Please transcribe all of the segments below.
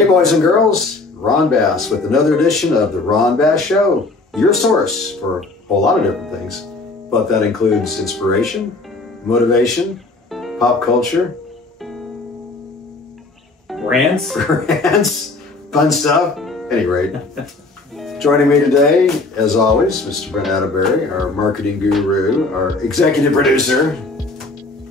Hey boys and girls, Ron Bass with another edition of the Ron Bass Show, your source for a whole lot of different things, but that includes inspiration, motivation, pop culture, rants, fun stuff. At any rate, joining me today, as always, Mr. Brent Atterbury, our marketing guru, our executive producer.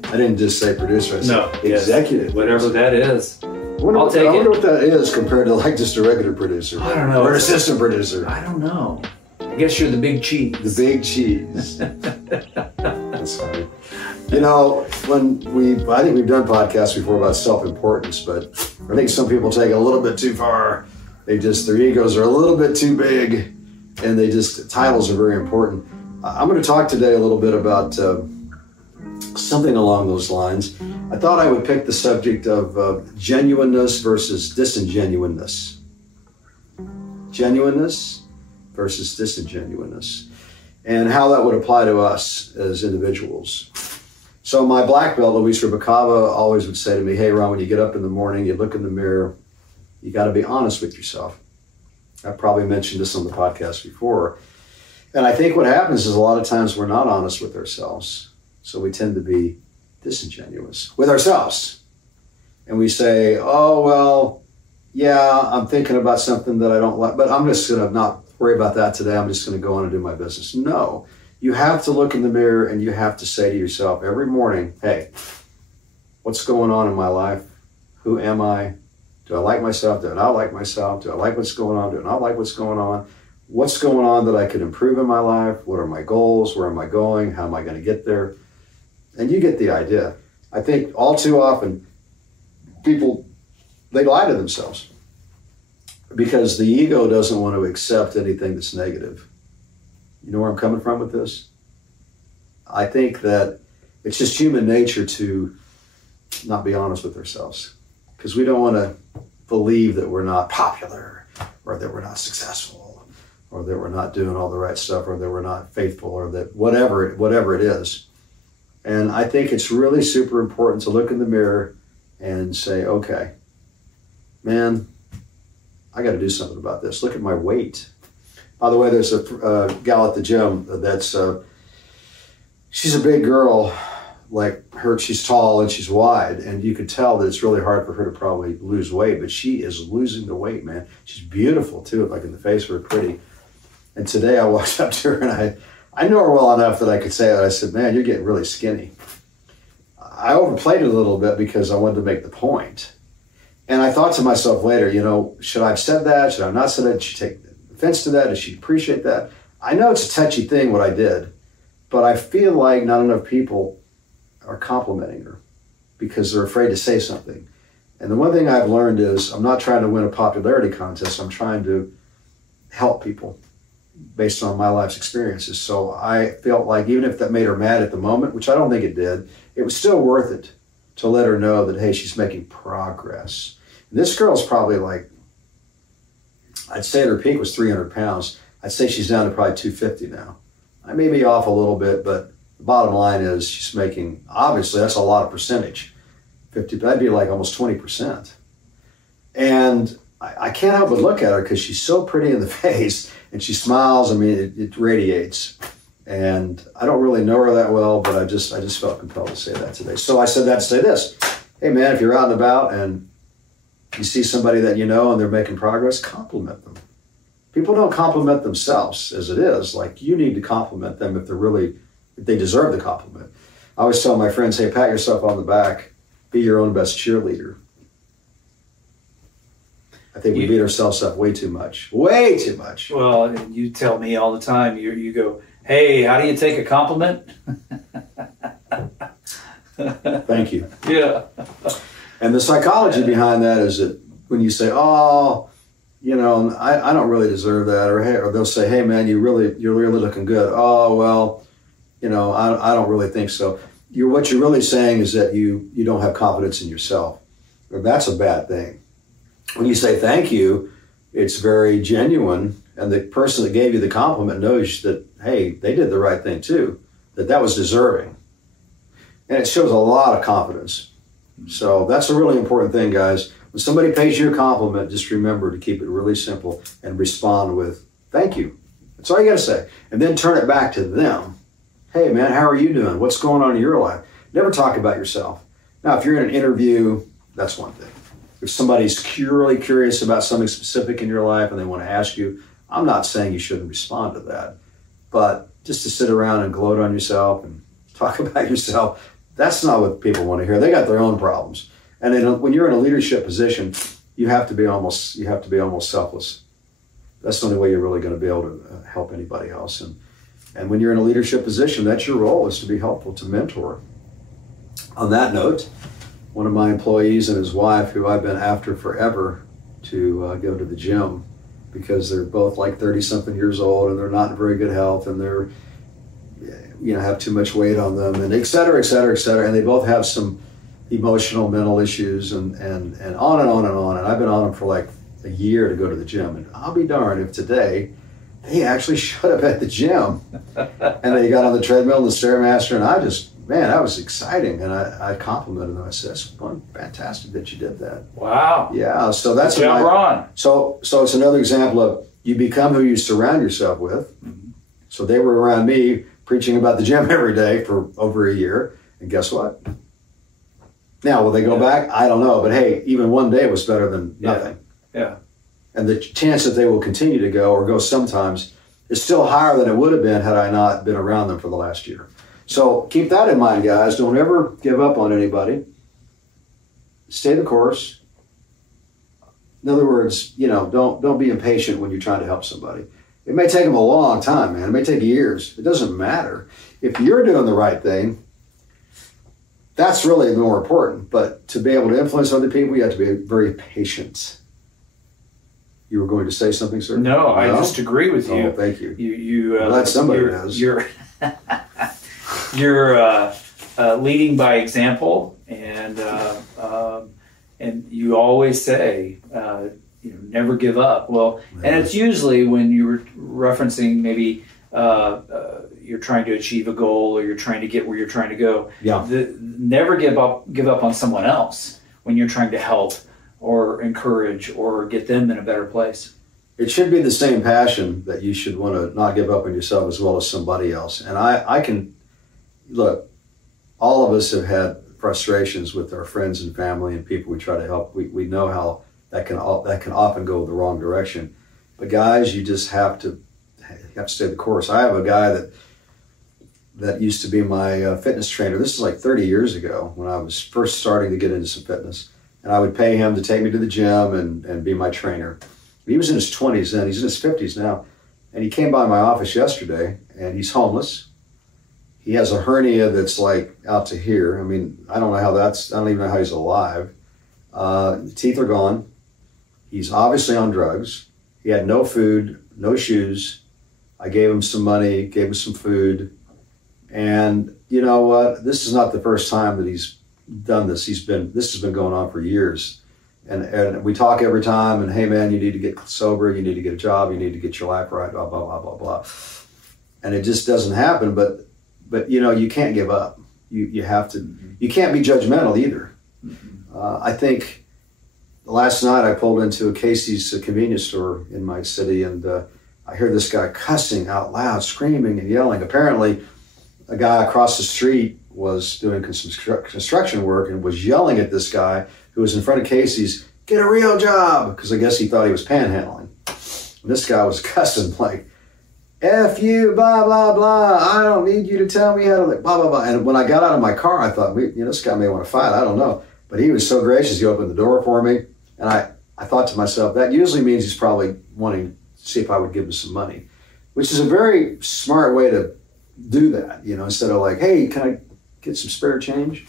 I didn't just say producer, I said executive. Whatever that is. I wonder what that is compared to like just a regular producer. I don't know. Or an assistant producer. I don't know. I guess you're the big cheese. The big cheese. That's funny. You know, I think we've done podcasts before about self-importance, but I think some people take it a little bit too far. Their egos are a little bit too big, and titles are very important. I'm going to talk today a little bit about something along those lines. I thought I would pick the subject of genuineness versus disingenuineness. Genuineness versus disingenuineness, and how that would apply to us as individuals. So my black belt, Luis Rubalcaba, always would say to me, hey Ron, when you get up in the morning, you look in the mirror, you got to be honest with yourself. I probably mentioned this on the podcast before. And I think what happens is a lot of times we're not honest with ourselves. So we tend to be disingenuous with ourselves. And we say, oh, well, yeah, I'm thinking about something that I don't like, but I'm just going to not worry about that today. I'm just going to go on and do my business. No, you have to look in the mirror and you have to say to yourself every morning, hey, what's going on in my life? Who am I? Do I like myself? Do I not like myself? Do I like what's going on? Do I not like what's going on? What's going on that I could improve in my life? What are my goals? Where am I going? How am I going to get there? And you get the idea. I think all too often people, they lie to themselves because the ego doesn't want to accept anything that's negative. You know where I'm coming from with this? I think that it's just human nature to not be honest with ourselves because we don't want to believe that we're not popular or that we're not successful or that we're not doing all the right stuff or that we're not faithful or that whatever it is. And I think it's really super important to look in the mirror and say, okay, man, I got to do something about this. Look at my weight. By the way, there's a gal at the gym she's a big girl, like her, she's tall and she's wide, and you could tell that it's really hard for her to probably lose weight, but she is losing the weight, man. She's beautiful too, like in the face, very pretty. And today I walked up to her and I know her well enough that I could say that. I said, man, you're getting really skinny. I overplayed it a little bit because I wanted to make the point. And I thought to myself later, should I have said that? Should I have not said that? Did she take offense to that? Does she appreciate that? I know it's a touchy thing what I did, but I feel like not enough people are complimenting her because they're afraid to say something. And the one thing I've learned is I'm not trying to win a popularity contest. I'm trying to help people based on my life's experiences. So I felt like even if that made her mad at the moment, which I don't think it did, it was still worth it to let her know that, hey, she's making progress. And this girl's probably like, I'd say at her peak was 300 pounds. I'd say she's down to probably 250 now. I may be off a little bit, but the bottom line is she's making, obviously that's a lot of percentage. 50, that'd be like almost 20%. And I can't help but look at her because she's so pretty in the face and she smiles. I mean, it radiates. And I don't really know her that well, but I just felt compelled to say that today. So I said that to say this. Hey man, if you're out and about and you see somebody that you know and they're making progress, compliment them. People don't compliment themselves as it is. Like you need to compliment them if they deserve the compliment. I always tell my friends, hey, pat yourself on the back, be your own best cheerleader. I think we beat ourselves up way too much. Way too much. Well, you tell me all the time, you go, hey, how do you take a compliment? Thank you. Yeah. And the psychology behind that is that when you say, oh, I don't really deserve that, or they'll say, hey man, you're really looking good. Oh, well, I don't really think so. What you're really saying is that you don't have confidence in yourself. That's a bad thing. When you say thank you, it's very genuine, and the person that gave you the compliment knows that, hey, they did the right thing too, that was deserving. And it shows a lot of confidence. So that's a really important thing, guys. When somebody pays you a compliment, just remember to keep it really simple and respond with, thank you. That's all you got to say. And then turn it back to them. Hey, man, how are you doing? What's going on in your life? Never talk about yourself. Now, if you're in an interview, that's one thing. If somebody's purely curious about something specific in your life and they want to ask you, I'm not saying you shouldn't respond to that. But just to sit around and gloat on yourself and talk about yourself, that's not what people want to hear. They got their own problems. And then when you're in a leadership position, you have to be almost selfless. That's the only way you're really going to be able to help anybody else. And when you're in a leadership position, that's your role, is to be helpful, to mentor. On that note, one of my employees and his wife, who I've been after forever to go to the gym, because they're both like 30-something years old and they're not in very good health and they're, have too much weight on them and et cetera, et cetera, et cetera. And they both have some emotional, mental issues and on and on and on. And I've been on them for like a year to go to the gym. And I'll be darned if today they actually showed up at the gym and they got on the treadmill and the Stairmaster, and that was exciting. And I complimented them. I said, "That's fantastic that you did that." Wow. Yeah. So that's Ron. So it's another example of you become who you surround yourself with. Mm-hmm. So they were around me preaching about the gym every day for over a year. And guess what? Now, will they go back? I don't know. But hey, even one day was better than nothing. Yeah. And the chance that they will continue to go or go sometimes is still higher than it would have been had I not been around them for the last year. So keep that in mind, guys. Don't ever give up on anybody. Stay the course. In other words, don't be impatient when you're trying to help somebody. It may take them a long time, man. It may take years. It doesn't matter. If you're doing the right thing, that's really more important. But to be able to influence other people, you have to be very patient. You were going to say something, sir? No, I just agree with you. Oh, thank you. Well, glad somebody does. You're leading by example, and you always say, never give up. Well, and it's usually when you were referencing maybe you're trying to achieve a goal or you're trying to get where you're trying to go. Yeah. Never give up on someone else when you're trying to help or encourage or get them in a better place. It should be the same passion that you should want to not give up on yourself as well as somebody else. And I can, look, all of us have had frustrations with our friends and family and people we try to help. We know how that can often go the wrong direction. But guys, you just have to stay the course. I have a guy that used to be my fitness trainer. This is like 30 years ago when I was first starting to get into some fitness. And I would pay him to take me to the gym and be my trainer. He was in his 20s then. He's in his 50s now. And he came by my office yesterday, and he's homeless. He has a hernia that's like out to here. I mean, I don't even know how he's alive. The teeth are gone. He's obviously on drugs. He had no food, no shoes. I gave him some money, gave him some food. And you know what? This is not the first time that he's done this. This has been going on for years. And we talk every time, and hey man, you need to get sober, you need to get a job, you need to get your life right, blah, blah, blah, blah, blah. And it just doesn't happen, but you can't give up. You have to, you can't be judgmental either. I think last night I pulled into a Casey's convenience store in my city, and I hear this guy cussing out loud, screaming and yelling. Apparently a guy across the street was doing some construction work and was yelling at this guy who was in front of Casey's, "Get a real job," because I guess he thought he was panhandling. And this guy was cussing like, "F you, blah, blah, blah. I don't need you to tell me how to," blah, blah, blah. And when I got out of my car, I thought, this guy may want to fight. I don't know. But he was so gracious. He opened the door for me. And I thought to myself, that usually means he's probably wanting to see if I would give him some money, which is a very smart way to do that, instead of like, "Hey, can I get some spare change?"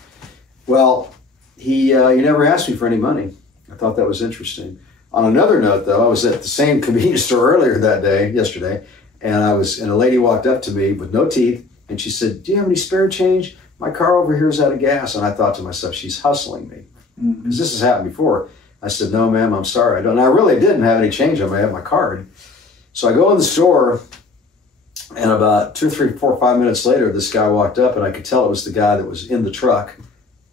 Well, he never asked me for any money. I thought that was interesting. On another note, though, I was at the same convenience store yesterday, and a lady walked up to me with no teeth, and she said, "Do you have any spare change? My car over here is out of gas." And I thought to myself, she's hustling me, because this has happened before. I said, "No, ma'am, I'm sorry. I don't." And I really didn't have any change on me. I have my card. So I go in the store, and about 2, 3, 4, 5 minutes later, this guy walked up, and I could tell it was the guy that was in the truck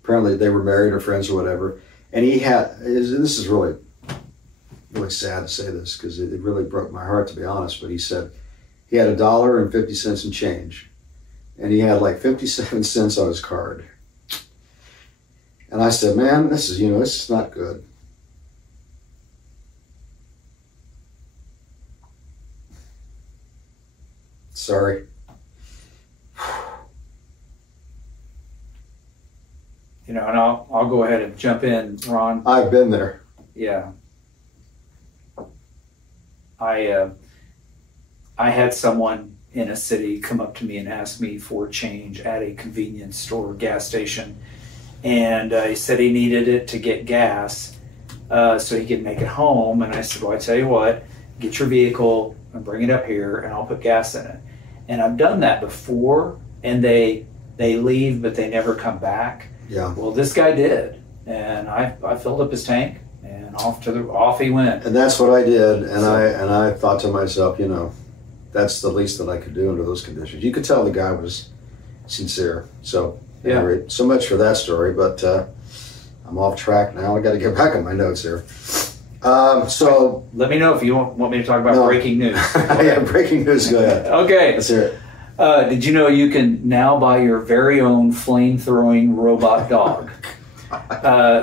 apparently they were married or friends or whatever. And he had, this is really, really sad to say this because it really broke my heart, to be honest. But he said he had $1.50 in change, and he had like 57 cents on his card. And I said, man, this is not good. Sorry. You know, and I'll go ahead and jump in, Ron. I've been there. Yeah. I had someone in a city come up to me and ask me for change at a convenience store gas station. And he said he needed it to get gas so he could make it home. And I said, well, I tell you what, get your vehicle and bring it up here and I'll put gas in it. And I've done that before, and they leave, but they never come back. Yeah. Well, this guy did, and I filled up his tank, and off he went. And that's what I did, and I thought to myself, that's the least that I could do under those conditions. You could tell the guy was sincere. So yeah. Anyway, so much for that story, but I'm off track now. I got to get back on my notes here. So let me know if you want me to talk about breaking news. Yeah, breaking news. Go ahead. Okay. Let's hear it. Did you know you can now buy your very own flame-throwing robot dog?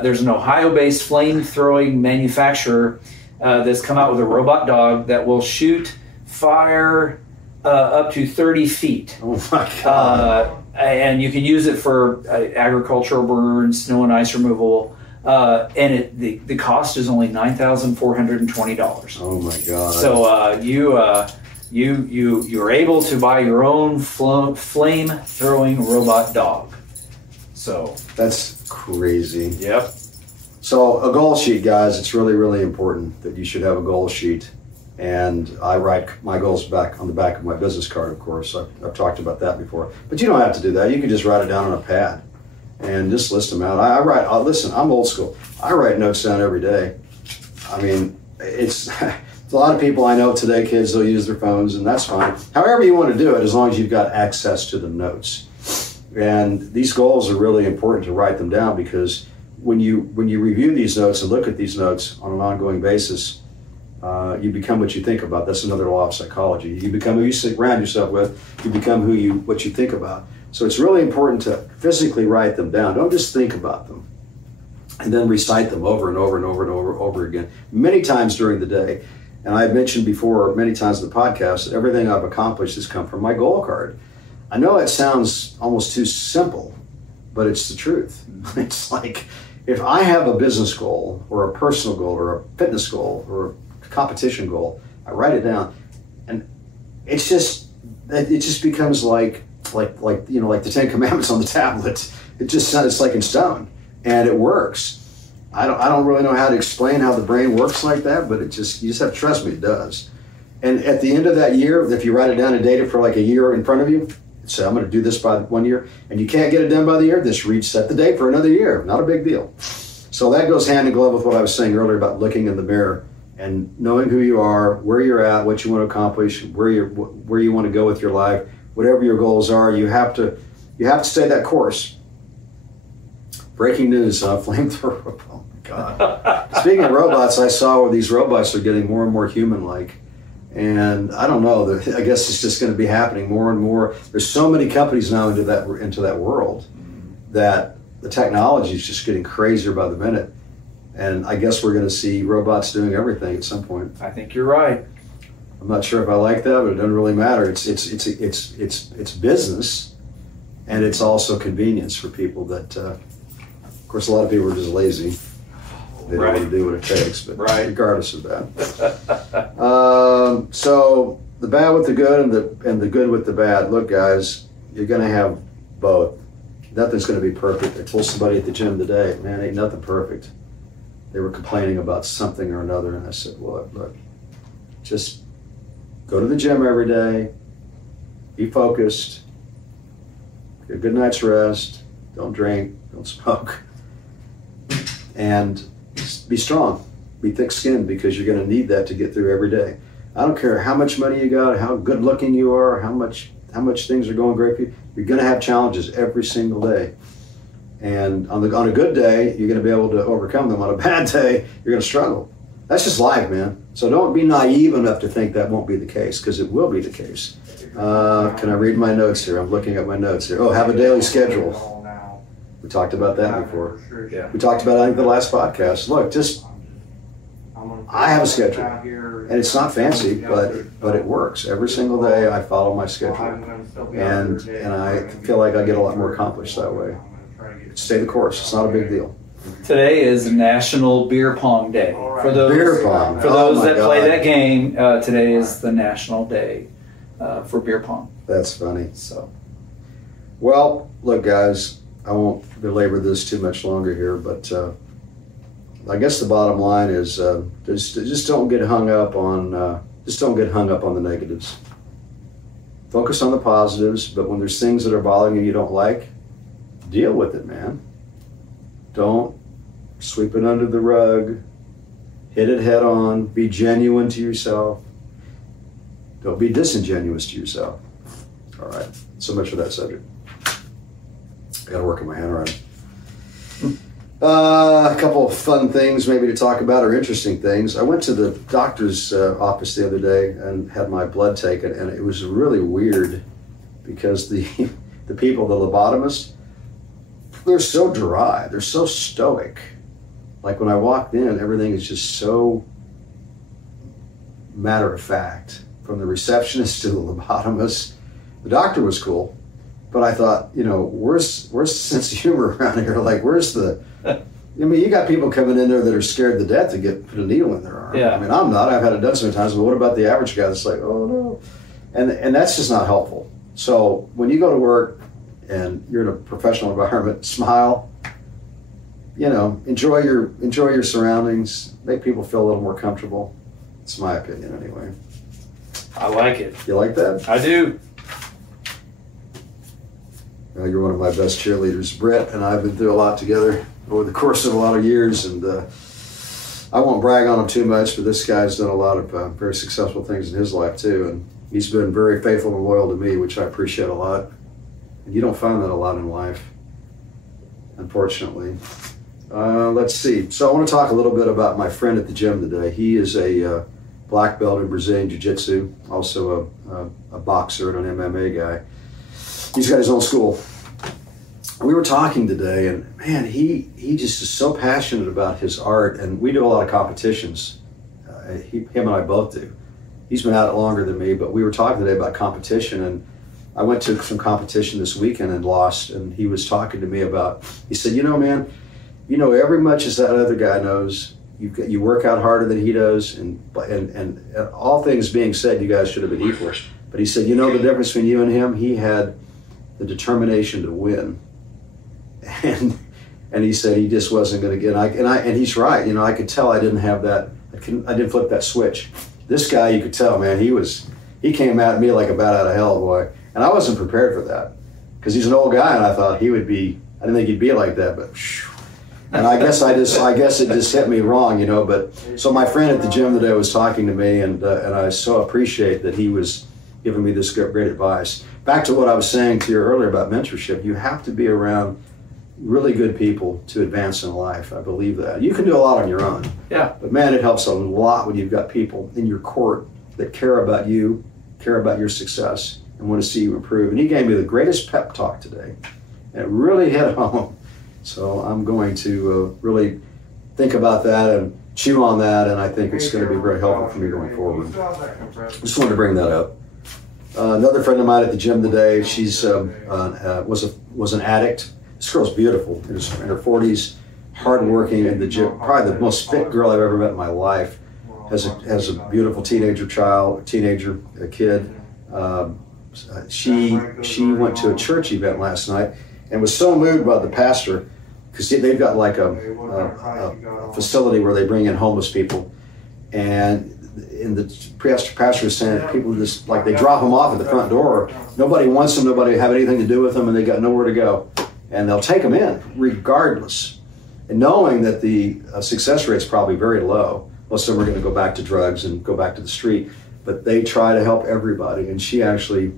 There's an Ohio-based flame-throwing manufacturer that's come out with a robot dog that will shoot fire up to 30 feet. Oh my God. And you can use it for agricultural burns, snow and ice removal. And the cost is only $9,420. Oh my God! So you're able to buy your own flame throwing robot dog. So that's crazy. Yep. So a goal sheet, guys. It's really, really important that you should have a goal sheet. And I write my goals back on the back of my business card, of course. I've talked about that before. But you don't have to do that. You can just write it down on a pad and just list them out. Listen, I'm old school. I write notes down every day. I mean, it's a lot of people I know today, kids, they'll use their phones, and that's fine. However you want to do it, as long as you've got access to the notes. And these goals are really important to write them down, because when you review these notes and look at these notes on an ongoing basis, you become what you think about. That's another law of psychology. You become who you surround yourself with. You become what you think about. So it's really important to physically write them down. Don't just think about them and then recite them over and over and over and over again, many times during the day. And I've mentioned before many times in the podcast that everything I've accomplished has come from my goal card. I know it sounds almost too simple, but it's the truth. It's like, if I have a business goal or a personal goal or a fitness goal or a competition goal, I write it down, and it just becomes like the Ten Commandments on the tablet. It's like in stone, and it works. I don't really know how to explain how the brain works like that, but you just have to trust me, it does. And at the end of that year, if you write it down and date it for like a year in front of you, say, I'm going to do this by 1 year, and you can't get it done by the year, just reset the date for another year. Not a big deal. So that goes hand in glove with what I was saying earlier about looking in the mirror and knowing who you are, where you're at, what you want to accomplish, where you want to go with your life. Whatever your goals are, you have to stay that course. Breaking news, flamethrower. Oh my God. Speaking of robots, I saw where these robots are getting more and more human-like. And I don't know, I guess it's just going to be happening more and more. There's so many companies now into that world that the technology is just getting crazier by the minute. And I guess we're going to see robots doing everything at some point. I think you're right. I'm not sure if I like that, but it doesn't really matter. It's business, and it's also convenience for people that, of course, a lot of people are just lazy. They don't want to do what it takes, but regardless of that. So the bad with the good and the good with the bad. Look, guys, you're going to have both. Nothing's going to be perfect. I told somebody at the gym today, man, ain't nothing perfect. They were complaining about something or another, and I said, well, look, just go to the gym every day, be focused, get a good night's rest, don't drink, don't smoke, and be strong, be thick-skinned, because you're going to need that to get through every day. I don't care how much money you got, how good looking you are, how much things are going great for you. You're going to have challenges every single day. And on a good day, you're going to be able to overcome them. On a bad day, you're going to struggle. That's just life, man. So don't be naive enough to think that won't be the case, because it will be the case. Can I read my notes here? I'm looking at my notes here. Oh, have a daily schedule. We talked about that before. Yeah. We talked about it, I think, the last podcast. Look, I have a schedule, and it's not fancy, but it works. Every single day, I follow my schedule, and I feel like I get a lot more accomplished that way. Stay the course. It's not a big deal. Today is National Beer Pong Day. For those, Beer pong. For those that play that game, today is the National Day for beer pong. That's funny. So, well, look, guys, I won't belabor this too much longer here, but I guess the bottom line is just don't get hung up on the negatives. Focus on the positives, but when there's things that are bothering you don't like, deal with it, man. Don't sweep it under the rug. Hit it head on. Be genuine to yourself. Don't be disingenuous to yourself. All right. So much for that subject. I got to work on my handwriting. A couple of fun things maybe to talk about, or interesting things. I went to the doctor's office the other day and had my blood taken, and it was really weird because the people, the lobotomists, they're so dry. They're so stoic. Like when I walked in, everything is just so matter of fact. From the receptionist to the lobotomist. The doctor was cool, but I thought, where's the sense of humor around here? Like, where's the... you got people coming in there that are scared to death to put a needle in their arm. Yeah. I mean, I'm not. I've had it done so many times, but what about the average guy that's like, oh no? And that's just not helpful. So when you go to work and you're in a professional environment, smile, enjoy your surroundings, make people feel a little more comfortable. It's my opinion anyway. I like it. You like that? I do. Well, you're one of my best cheerleaders. Brett and I have been through a lot together over the course of a lot of years, and I won't brag on him too much, but this guy's done a lot of very successful things in his life too, and he's been very faithful and loyal to me, which I appreciate a lot. And you don't find that a lot in life, unfortunately. Let's see. So I want to talk a little bit about my friend at the gym today. He is a black belt in Brazilian Jiu-Jitsu, also a boxer and an MMA guy. He's got his own school. We were talking today, and man, he just is so passionate about his art, and we do a lot of competitions. Him and I both do. He's been at it longer than me, but we were talking today about competition, and I went to some competition this weekend and lost, and he was talking to me about, he said, man, every much as that other guy knows, you work out harder than he does, and all things being said, you guys should have been equal. But he said, the difference between you and him, he had the determination to win, and he said he just wasn't going to get. And he's right. I could tell I didn't have that. I didn't flip that switch. This guy, you could tell, man, he came at me like a bat out of hell, boy, and I wasn't prepared for that because he's an old guy, and I thought he would be. I didn't think he'd be like that, but. And I guess it just hit me wrong, But so my friend at the gym today was talking to me, and I so appreciate that he was giving me this great advice. Back to what I was saying to you earlier about mentorship, you have to be around really good people to advance in life. I believe that. You can do a lot on your own. Yeah. But man, it helps a lot when you've got people in your court that care about you, care about your success, and want to see you improve. And he gave me the greatest pep talk today, and it really hit home. So I'm going to really think about that and chew on that, and I think it's going to be very helpful for me going forward. Just wanted to bring that up. Another friend of mine at the gym today, she's was an addict. This girl's beautiful, in her 40s, hardworking in the gym, probably the most fit girl I've ever met in my life. Has a beautiful teenager, a kid. She went to a church event last night and was so moved by the pastor, because they've got like a facility where they bring in homeless people, and in the pastor was saying people just like they drop them off at the front door. Nobody wants them. Nobody have anything to do with them, and they got nowhere to go, and they'll take them in regardless, and knowing that the success rate's probably very low. Most of them are going to go back to drugs and go back to the street, but they try to help everybody. And she actually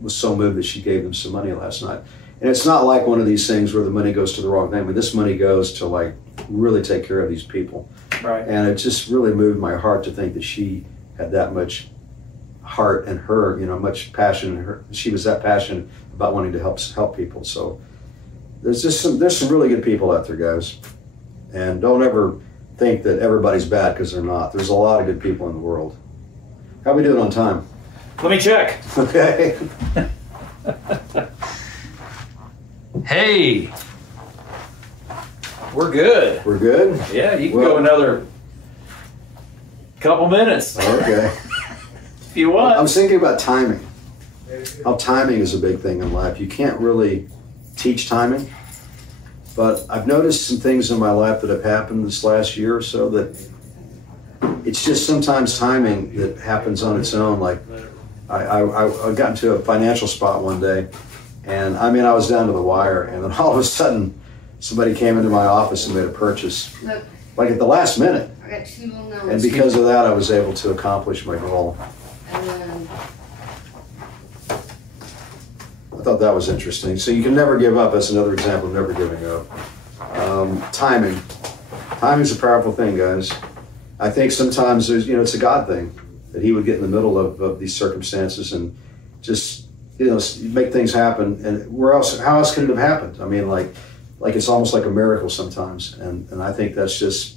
was so moved that she gave them some money last night. And it's not like one of these things where the money goes to the wrong thing. I mean, this money goes to like really take care of these people. Right. And it just really moved my heart to think that she had that much heart in her, you know, much passion in her. She was that passionate about wanting to help people. So there's some really good people out there, guys. And don't ever think that everybody's bad, because they're not. There's a lot of good people in the world. How we doing on time? Let me check. Okay. Hey, we're good. We're good? Yeah, you can go another couple minutes Okay. if you want. I was thinking about timing. How timing is a big thing in life. You can't really teach timing, but I've noticed some things in my life that have happened this last year or so that it's just sometimes timing that happens on its own. Like I got into a financial spot one day, and I mean, I was down to the wire, and then all of a sudden somebody came into my office and made a purchase, like at the last minute. I got 2 little numbers. And because of that, I was able to accomplish my goal. And then I thought that was interesting. So you can never give up. That's another example of never giving up. Timing. Timing is a powerful thing, guys. I think sometimes there's, it's a God thing that He would get in the middle of these circumstances and just, make things happen. And how else could it have happened? I mean, like it's almost like a miracle sometimes. And I think that's just,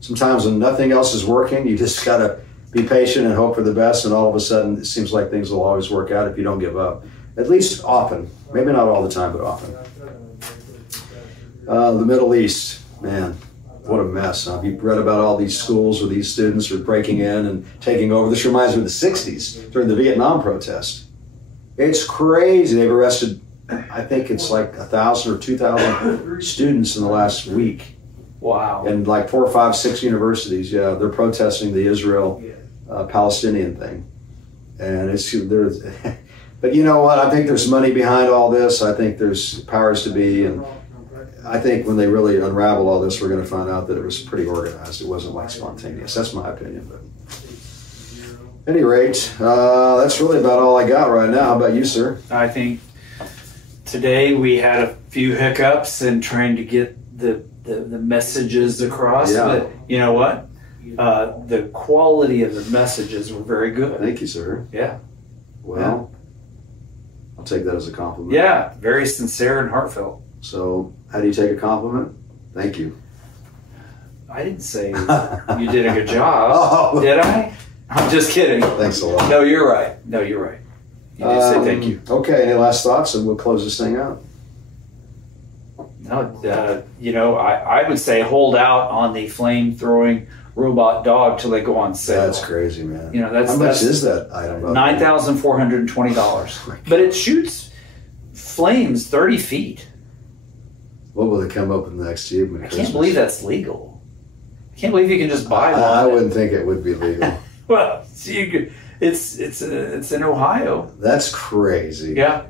sometimes when nothing else is working, you just gotta be patient and hope for the best. And all of a sudden, it seems like things will always work out if you don't give up. At least often. Maybe not all the time, but often. The Middle East, man, what a mess. You've read about all these schools where these students are breaking in and taking over. This reminds me of the 60s during the Vietnam protest. It's crazy. They've arrested, I think it's like 1,000 or 2,000 students in the last week. Wow. And like 4, 5, 6 universities. Yeah, they're protesting the Israel-Palestinian thing. And there's, but you know what? I think there's money behind all this. I think there's powers to be. And I think when they really unravel all this, we're going to find out that it was pretty organized. It wasn't like spontaneous. That's my opinion. But at any rate, that's really about all I got right now. How about you, sir? I think today we had a few hiccups in trying to get the messages across. Yeah. But you know what? The quality of the messages were very good. Thank you, sir. Yeah. Well, I'll take that as a compliment. Yeah, very sincere and heartfelt. So, how do you take a compliment? Thank you. I didn't say you did a good job. Oh. Did I? I'm just kidding. Thanks a lot. No, you're right. You did say thank you. Okay, any last thoughts, and we'll close this thing out. No, I would say hold out on the flame-throwing robot dog till they go on sale. That's crazy, man. How much is that item? $9,420. But it shoots flames 30 feet. What will they come up with next year? I can't believe that's legal. I can't believe you can just buy one. I wouldn't think it would be legal. Well, it's in Ohio. That's crazy. Yeah,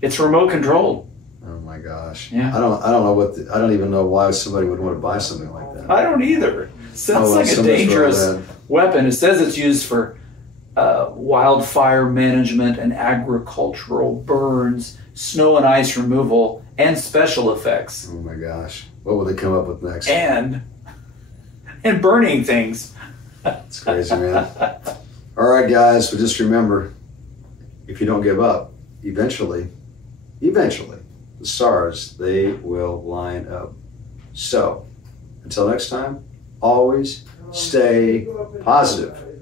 it's remote controlled. Oh my gosh. Yeah. I don't know I don't even know why somebody would want to buy something like that. I don't either. Sounds like a dangerous weapon. It says it's used for wildfire management and agricultural burns, snow and ice removal, and special effects. Oh my gosh. What will they come up with next? And burning things. It's crazy, man. All right, guys, but just remember, if you don't give up, eventually, the stars, they will line up. So, until next time, always stay positive.